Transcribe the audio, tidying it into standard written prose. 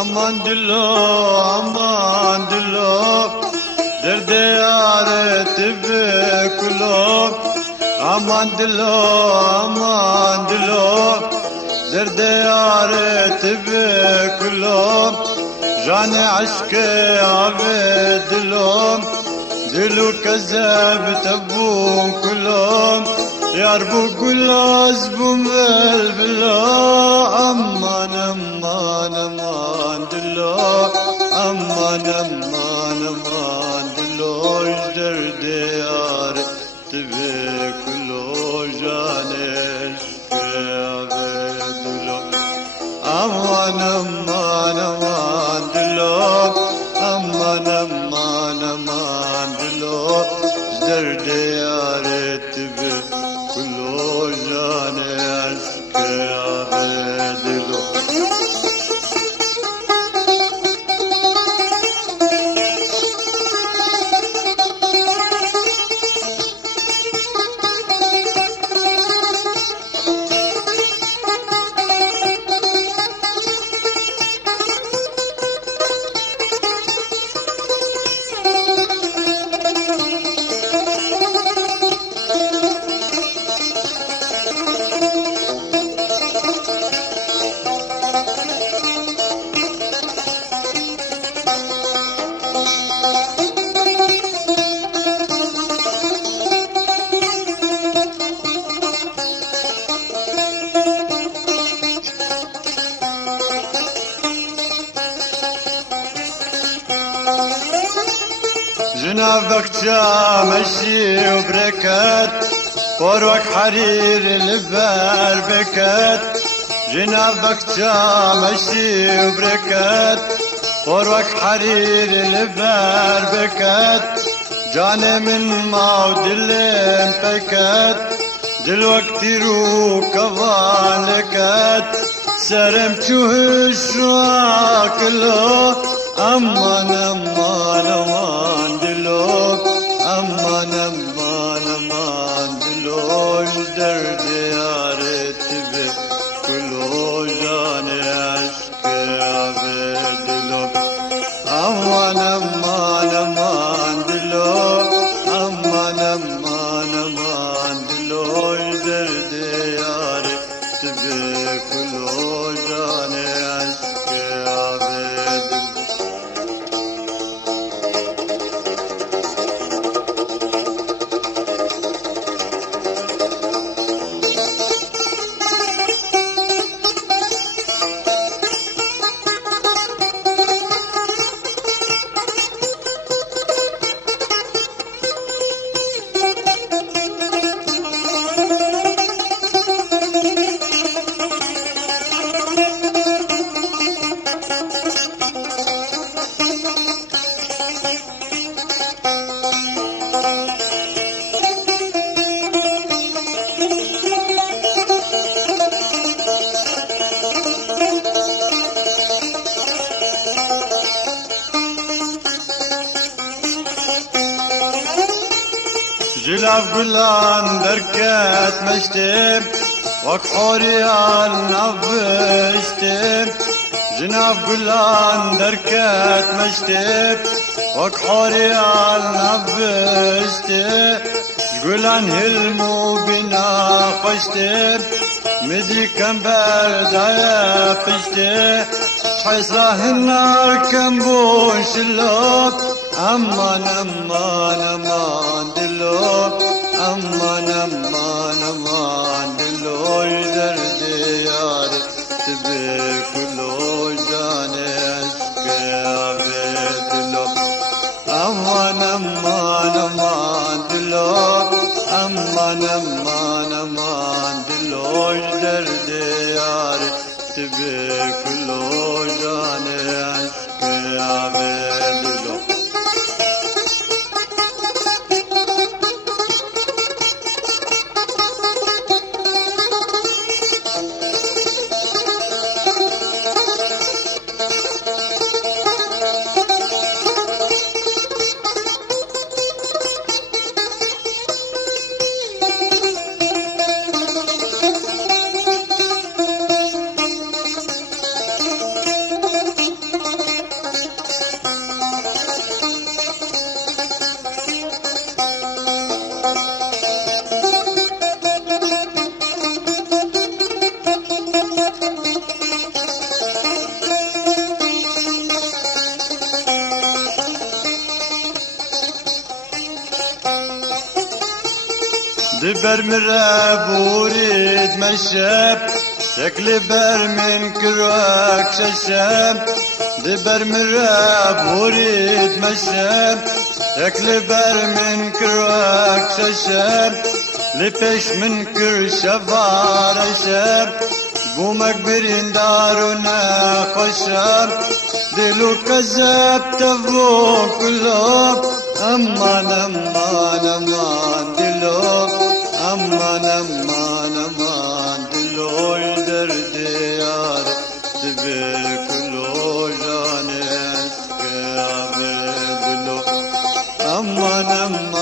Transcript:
aman dilo Derde yareti ve kulop aman dilo Derde yareti ve kulop Jane aşkı ave dilom Dilu kezeb tebun kulom Yar bu gulaz bu melbila Aman aman aman dilo Aman aman aman dilo Derde yareti ve kulop Jane aşkı ave dilom Aman aman aman dilo Aman aman aman dilo Derde yareti ve kullo jane aşkı ave dilo جنابك مشي وبركات فوروك حرير البار بكات جنابك مشي وبركات فوروك حرير البار بكات جاني من موت الليم بكات دلوقتي روك ظالكات سرم تشوهش راكلو aman aman aman dilo aman aman aman dilo derde yareti ve kulo jane aşkı ave dilo aman aman aman dilo aman aman aman dilo derde yareti ve kulo jane aşkı ave جلاف قلان دركات مشتم وكحوريان نفشتم جناف قلان دركات مشتم وكحوريان نفشتم قلان هلمو بنا خشتم مدي كم بردايا فشتم حيصراه النار كم بوش اللوك aman aman aman dilo aman aman aman dilo derde yareti ve kulo jane aşkı ave dilo aman aman aman dilo aman aman aman dilo derde yareti ve kulo jane aşkı ave dilo دبر مراب وريد مشاب شكل بر من كراك ششاب دبر مراب وريد مشاب شكل بر من كراك ششاب لبش من كر شفار شاب بومك برين دارنا خشاب دلو كذاب تفو كلهم امان امان امان دلو امان امان امان دلو الدرد يار تبر كلو جانس كابر دلو امان امان